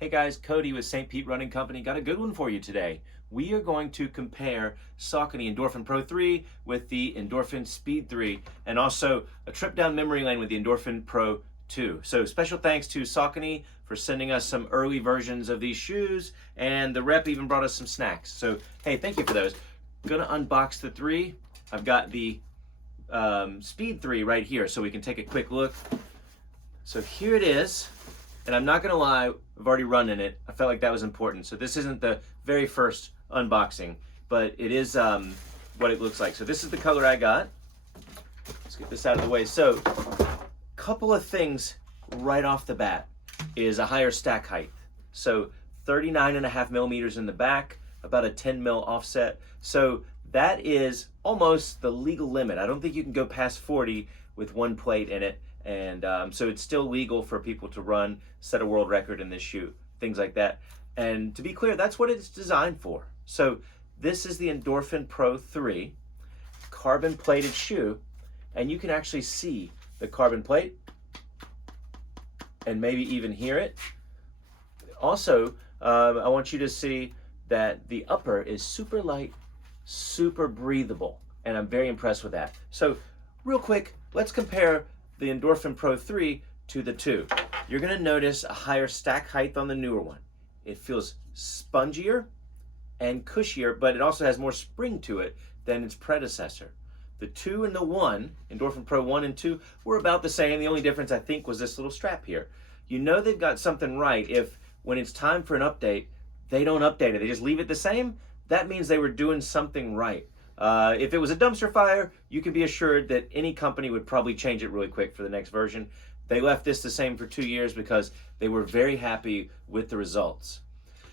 Hey guys, Cody with St. Pete Running Company. Got a good one for you today. We are going to compare Saucony Endorphin Pro 3 with the Endorphin Speed 3 and also a trip down memory lane with the Endorphin Pro 2. So special thanks to Saucony for sending us some early versions of these shoes, and the rep even brought us some snacks. So hey, thank you for those. Gonna unbox the 3. I've got the Speed 3 right here so we can take a quick look. So here it is. And I'm not gonna lie, I've already run in it. I felt like that was important. So this isn't the very first unboxing, but it is what it looks like. So this is the color I got. Let's get this out of the way. So couple of things right off the bat is a higher stack height. So 39.5 millimeters in the back, about a 10 mil offset. So that is almost the legal limit. I don't think you can go past 40 with one plate in it. And so it's still legal for people to run, set a world record in this shoe, things like that. And to be clear, that's what it's designed for. So this is the Endorphin Pro 3 carbon plated shoe, and you can actually see the carbon plate and maybe even hear it. Also, I want you to see that the upper is super light, super breathable, and I'm very impressed with that. So real quick, let's compare the Endorphin Pro 3 to the 2. You're gonna notice a higher stack height on the newer one. It feels spongier and cushier, but it also has more spring to it than its predecessor. The 2 and the 1, Endorphin Pro 1 and 2, were about the same. The only difference, I think, was this little strap here. You know they've got something right if when it's time for an update, they don't update it. They just leave it the same. That means they were doing something right. If it was a dumpster fire, you can be assured that any company would probably change it really quick for the next version. They left this the same for 2 years because they were very happy with the results.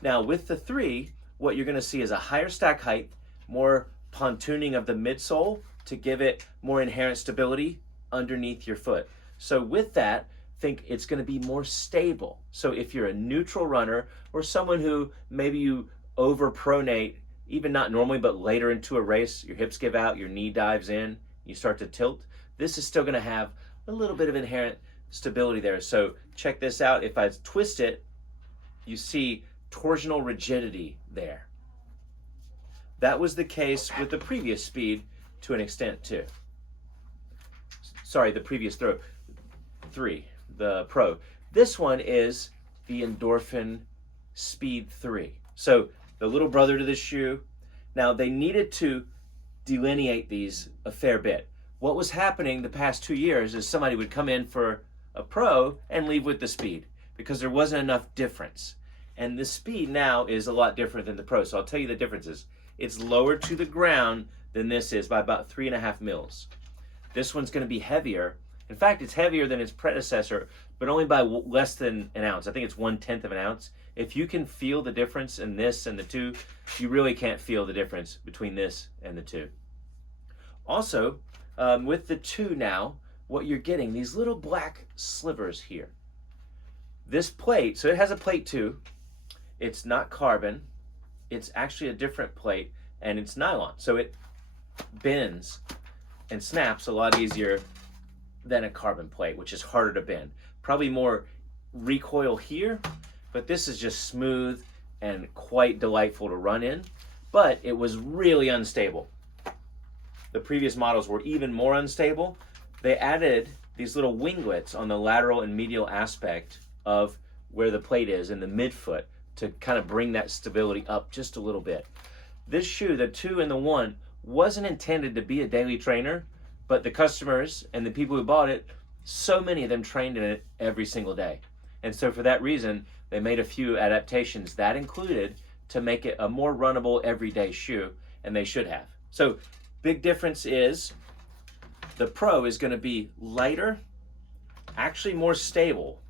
Now with the 3, what you're gonna see is a higher stack height, more pontooning of the midsole to give it more inherent stability underneath your foot. So with that, think it's gonna be more stable. So if you're a neutral runner or someone who maybe you overpronate, even not normally, but later into a race, your hips give out, your knee dives in, you start to tilt, this is still gonna have a little bit of inherent stability there. So check this out. If I twist it, you see torsional rigidity there. That was the case with the previous Speed to an extent too. Sorry, the previous 3, the Pro. This one is the Endorphin Speed 3. So the little brother to this shoe. Now they needed to delineate these a fair bit. What was happening the past 2 years is somebody would come in for a Pro and leave with the Speed because there wasn't enough difference. And the Speed now is a lot different than the Pro. So I'll tell you the differences. It's lower to the ground than this is by about 3.5 mils. This one's gonna be heavier. In fact, it's heavier than its predecessor, but only by less than an ounce. I think it's 1/10 of an ounce. If you can feel the difference in this and the 2, you really can't feel the difference between this and the 2. Also, with the 2 now, what you're getting, these little black slivers here. This plate, so it has a plate 2. It's not carbon. It's actually a different plate, and it's nylon. So it bends and snaps a lot easier than a carbon plate, which is harder to bend. Probably more recoil here, but this is just smooth and quite delightful to run in, but it was really unstable. The previous models were even more unstable. They added these little winglets on the lateral and medial aspect of where the plate is in the midfoot to kind of bring that stability up just a little bit. This shoe, the 2 and the 1, wasn't intended to be a daily trainer, but the customers and the people who bought it, so many of them trained in it every single day. And so for that reason, they made a few adaptations that included to make it a more runnable everyday shoe, and they should have. So big difference is the Pro is gonna be lighter, actually more stable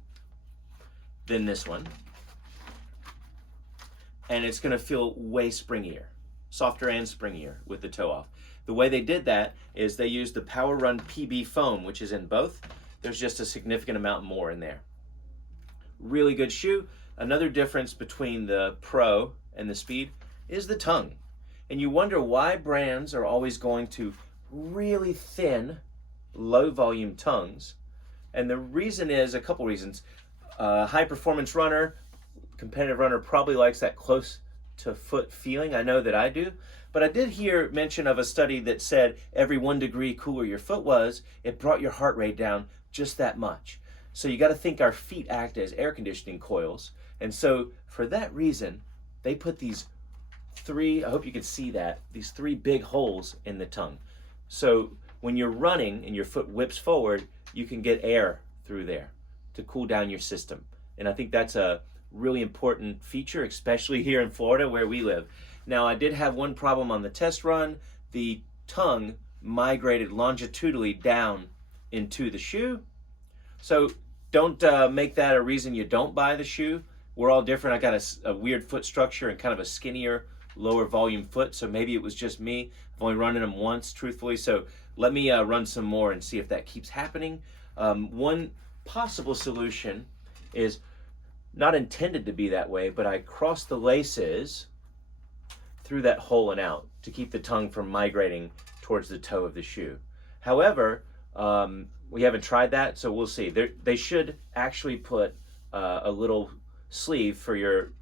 than this one, and it's gonna feel way springier, softer and springier with the toe off. The way they did that is they used the Power Run PB foam, which is in both. There's just a significant amount more in there. Really good shoe. Another difference between the Pro and the Speed is the tongue. And you wonder why brands are always going to really thin, low volume tongues. And the reason is a couple reasons. High performance runner, competitive runner probably likes that close to foot feeling. I know that I do. But I did hear mention of a study that said every 1 degree cooler your foot was, it brought your heart rate down just that much. So you got to think our feet act as air conditioning coils. And so for that reason, they put these three, I hope you can see that, these three big holes in the tongue. So when you're running and your foot whips forward, you can get air through there to cool down your system. And I think that's a really important feature, especially here in Florida where we live. Now, I did have one problem on the test run. The tongue migrated longitudinally down into the shoe. So don't make that a reason you don't buy the shoe. We're all different. I got a weird foot structure and kind of a skinnier, lower volume foot. So maybe it was just me. I've only run in them once, truthfully. So let me run some more and see if that keeps happening. One possible solution is not intended to be that way, but I cross the laces through that hole and out to keep the tongue from migrating towards the toe of the shoe. However, we haven't tried that, so we'll see. They should actually put a little sleeve for your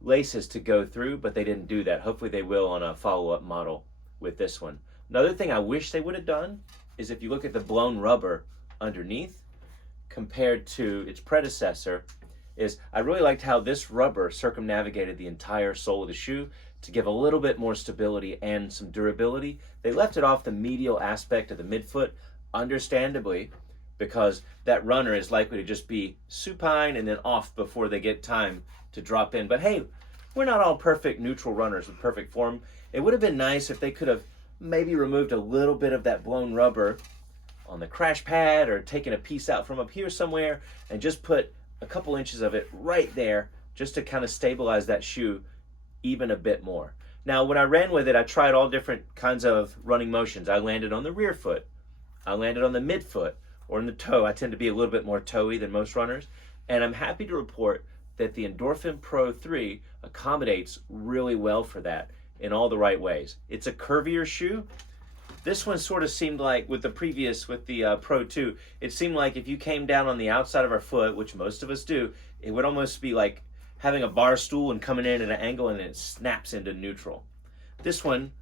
laces to go through, but they didn't do that. Hopefully they will on a follow-up model with this one. Another thing I wish they would have done is if you look at the blown rubber underneath compared to its predecessor, is I really liked how this rubber circumnavigated the entire sole of the shoe to give a little bit more stability and some durability. They left it off the medial aspect of the midfoot, understandably, because that runner is likely to just be supine and then off before they get time to drop in. But hey, we're not all perfect neutral runners with perfect form. It would have been nice if they could have maybe removed a little bit of that blown rubber on the crash pad or taken a piece out from up here somewhere and just put a couple inches of it right there just to kind of stabilize that shoe even a bit more. Now, when I ran with it, I tried all different kinds of running motions. I landed on the rear foot. I landed on the midfoot or in the toe. I tend to be a little bit more toe-y than most runners. And I'm happy to report that the Endorphin Pro 3 accommodates really well for that in all the right ways. It's a curvier shoe. This one sort of seemed like with the Pro 2, it seemed like if you came down on the outside of our foot, which most of us do, it would almost be like having a bar stool and coming in at an angle and it snaps into neutral. This one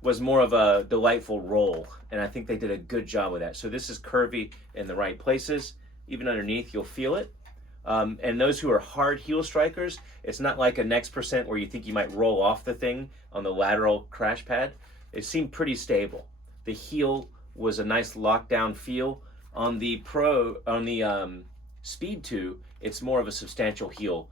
was more of a delightful roll, and I think they did a good job with that. So this is curvy in the right places. Even underneath, you'll feel it. And those who are hard heel strikers, it's not like a next percent where you think you might roll off the thing on the lateral crash pad. It seemed pretty stable. The heel was a nice lockdown feel. On the Speed 2, it's more of a substantial heel,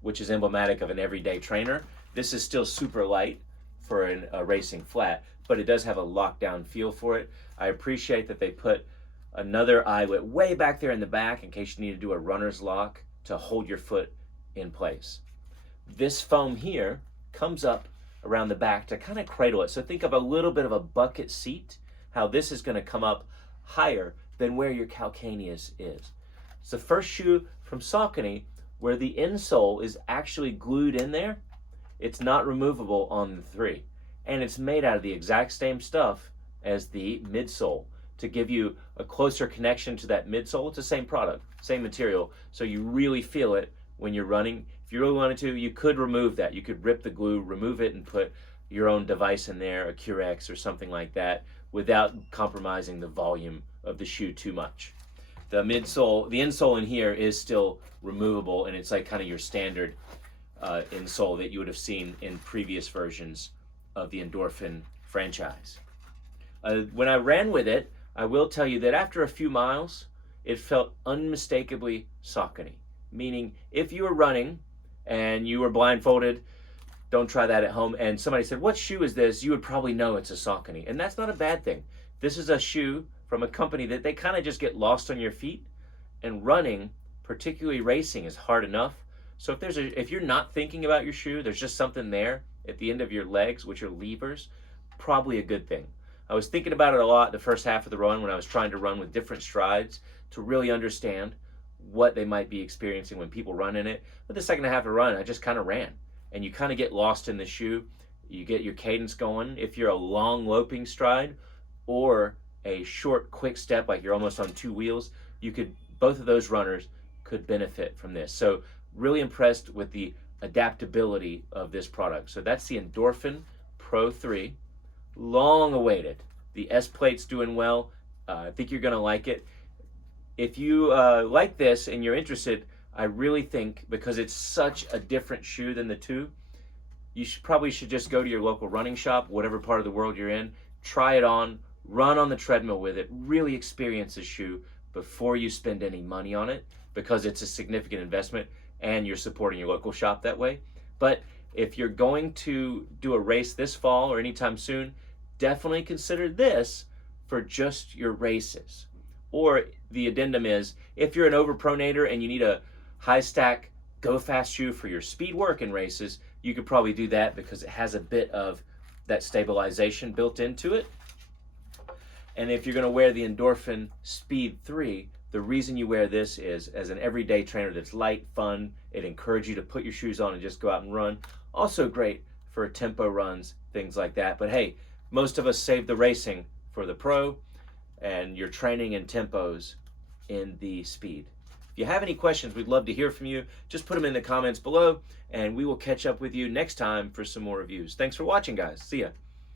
which is emblematic of an everyday trainer. This is still super light for a racing flat, but it does have a lockdown feel for it. I appreciate that they put another eyelet way back there in the back in case you need to do a runner's lock to hold your foot in place. This foam here comes up around the back to kind of cradle it. So think of a little bit of a bucket seat, how this is going to come up higher than where your calcaneus is. It's the first shoe from Saucony where the insole is actually glued in there. It's not removable on the 3. And it's made out of the exact same stuff as the midsole to give you a closer connection to that midsole. It's the same product, same material, so you really feel it when you're running. If you really wanted to, you could remove that. You could rip the glue, remove it, and put your own device in there, a Curex or something like that, without compromising the volume of the shoe too much. The insole in here is still removable, and it's like kind of your standard insole that you would have seen in previous versions of the Endorphin franchise. When I ran with it, I will tell you that after a few miles, it felt unmistakably Saucony. Meaning, if you were running and you were blindfolded, don't try that at home, and somebody said, "What shoe is this?" you would probably know it's a Saucony. And that's not a bad thing. This is a shoe from a company that they kind of just get lost on your feet, and running, particularly racing, is hard enough. So if you're not thinking about your shoe, there's just something there at the end of your legs, which are levers, probably a good thing. I was thinking about it a lot the first half of the run when I was trying to run with different strides to really understand what they might be experiencing when people run in it. But the second half of the run, I just kind of ran. And you kind of get lost in the shoe. You get your cadence going. If you're a long loping stride or a short quick step, like you're almost on 2 wheels, both of those runners could benefit from this. So Really impressed with the adaptability of this product. So that's the Endorphin Pro 3, long awaited. The S plate's doing well. I think you're going to like it. If you like this and you're interested, I really think, because it's such a different shoe than the two, you probably should just go to your local running shop, whatever part of the world you're in, try it on, run on the treadmill with it, really experience the shoe before you spend any money on it, because it's a significant investment and you're supporting your local shop that way. But if you're going to do a race this fall or anytime soon, definitely consider this for just your races. Or the addendum is, if you're an overpronator and you need a high stack, go fast shoe for your speed work and races, you could probably do that because it has a bit of that stabilization built into it. And if you're going to wear the Endorphin Speed 3, the reason you wear this is as an everyday trainer that's light, fun. It encourages you to put your shoes on and just go out and run. Also great for tempo runs, things like that. But hey, most of us save the racing for the Pro, and your training and tempos in the Speed. If you have any questions, we'd love to hear from you. Just put them in the comments below, and we will catch up with you next time for some more reviews. Thanks for watching, guys. See ya.